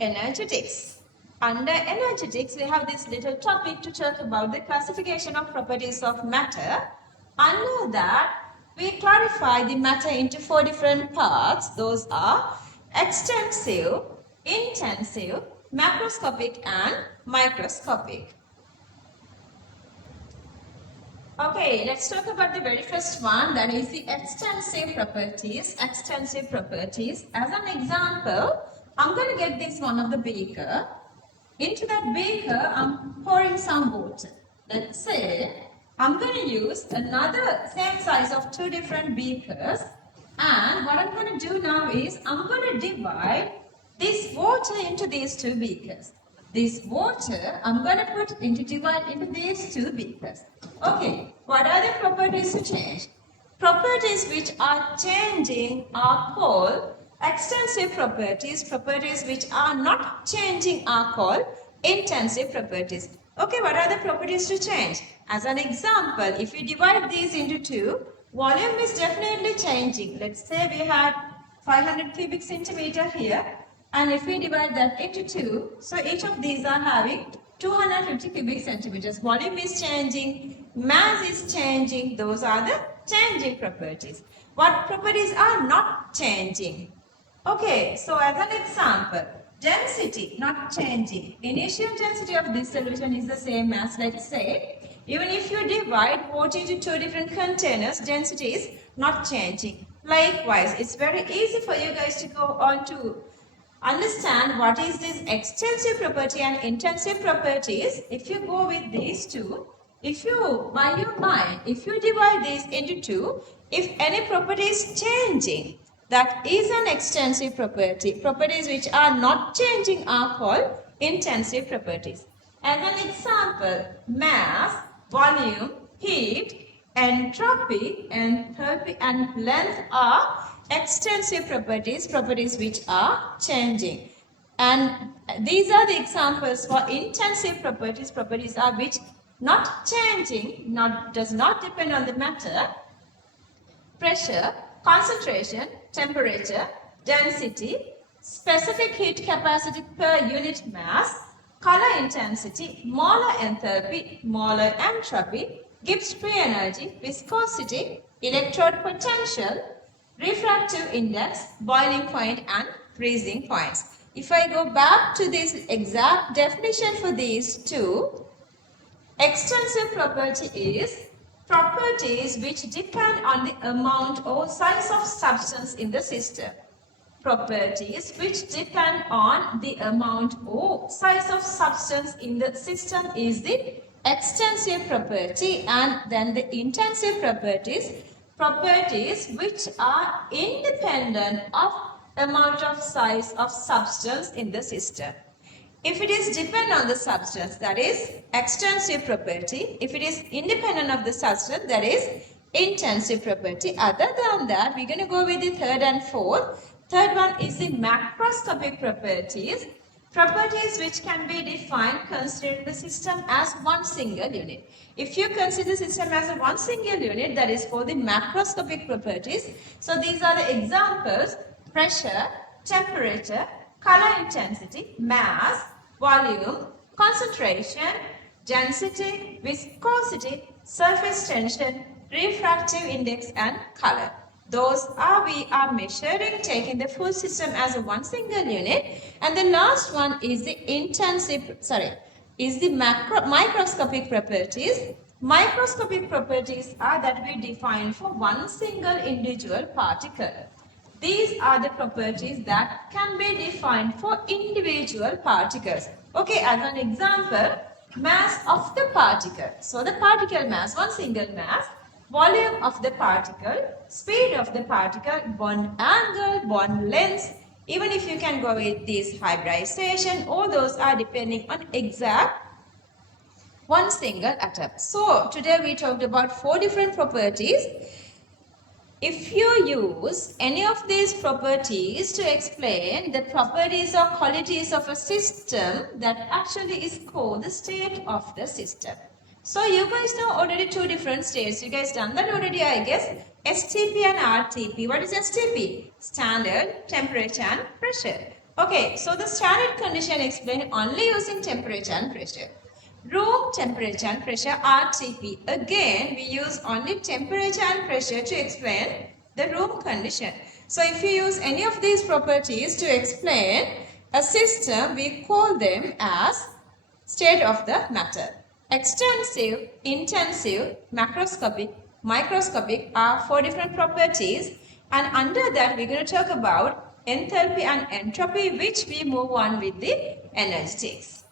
energetics. Under energetics, we have this little topic to talk about the classification of properties of matter. Under that, we clarify the matter into 4 different parts. Those are extensive, intensive, macroscopic and microscopic. Okay, let's talk about the very first one, that is the extensive properties. Extensive properties. As an example, I'm going to get this one of the beaker. Into that beaker, I'm pouring some water. Let's say I'm going to use another same size of 2 different beakers. And what I'm going to do now is I'm going to divide this water into these 2 beakers. This water I'm going to divide into these 2 beakers. Okay, what are the properties to change? Properties which are changing are called extensive properties. Properties which are not changing are called intensive properties. Okay, what are the properties to change? As an example, if we divide these into 2, volume is definitely changing. Let's say we had 500 cubic centimeter here, and if we divide that into 2, so each of these are having 250 cubic centimeters. Volume is changing, mass is changing. Those are the changing properties. What properties are not changing? Okay, so as an example, density not changing. Initial density of this solution is the same as, let's say, even if you divide water into 2 different containers, density is not changing. Likewise, it's very easy for you guys to go on to understand what is this extensive property and intensive properties. If you go with these 2, if you, by your mind, if you divide these into 2, if any property is changing, that is an extensive property. Properties which are not changing are called intensive properties. As an example, mass, volume, heat, entropy, enthalpy and length are extensive properties, properties which are changing. And these are the examples for intensive properties. Properties are which not changing, does not depend on the matter. Pressure, concentration, temperature, density, specific heat capacity per unit mass, color intensity, molar enthalpy, molar entropy, Gibbs free energy, viscosity, electrode potential, refractive index, boiling point and freezing points. If I go back to this exact definition for these 2, extensive property is properties which depend on the amount or size of substance in the system. Properties which depend on the amount or size of substance in the system is the extensive property. And then the intensive properties which are independent of amount of size of substance in the system. If it is dependent on the substance, that is extensive property. If it is independent of the substance, that is intensive property. Other than that, we're going to go with the third and fourth. Third one is the macroscopic properties. Properties which can be defined considering the system as one single unit. If you consider the system as a one single unit, that is for the macroscopic properties. So these are the examples: pressure, temperature, color intensity, mass, volume, concentration, density, viscosity, surface tension, refractive index and color. Those are we are measuring, taking the full system as a one single unit. And the last one is the microscopic properties. Microscopic properties are that we define for one single individual particle. These are the properties that can be defined for individual particles. Okay, as an example, mass of the particle. So the particle mass, one single mass, volume of the particle, speed of the particle, bond angle, bond length. Even if you can go with this hybridization, all those are depending on exact one single atom. So today we talked about 4 different properties. If you use any of these properties to explain the properties or qualities of a system, that actually is called the state of the system. So you guys know already 2 different states. You guys done that already, I guess. STP and RTP. What is STP? Standard, temperature and pressure. Okay, so the standard condition explained only using temperature and pressure. Room temperature and pressure RTP. Again, we use only temperature and pressure to explain the room condition. So if you use any of these properties to explain a system, we call them as state of the matter. Extensive, intensive, macroscopic, microscopic are 4 different properties, and under that we're going to talk about enthalpy and entropy, which we move on with the energetics.